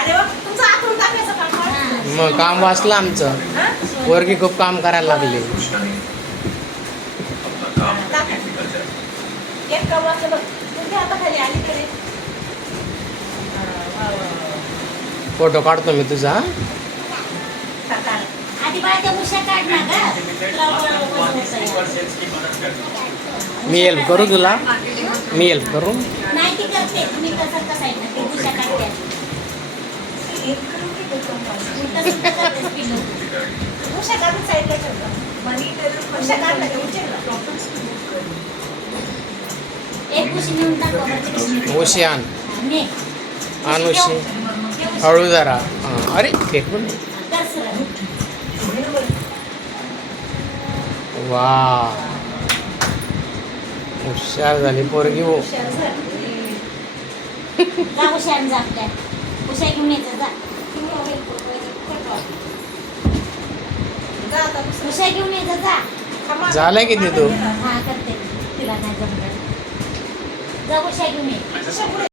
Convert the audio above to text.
अरे वा, तुमचं आतून टाकायचं काम करा. मग काम वाचलं आमचं. हा? पोरगी खूप काम करायला लागली. टाका. एक काम वाचलं बघ. तुमच्या हाताखाली आली तरी. फोटो काढतो मी तुझा. टाका. आधी बाळाच्या उशा काढ ना गं. तुला मी हेल्प करू तुला. मी हेल्प करू. नाही ती करते. तुम्ही तसं कसायचं ते उशा काढते. तसं करतेस पिल्लू. उशा काढून साईडला ठेवलं. उशा काढला की उचलला. एक उशी नेऊन टाकू बरं. उशी आण. ने. आण उशी. हळू जरा. हां. अरे फेकून. कर सरळ. वा, हुशार झाली पोरगी हो. हुशार झाली. जा उशा आण जा आपल्या. उशा घेऊन यायचं जा. जा आता दुसरं. उशा घेऊन यायचं जा. थांबा. झालंय किती तू? हा करते. तिला नाही जमलं. जा उशा घेऊन ये. उशा पुढे.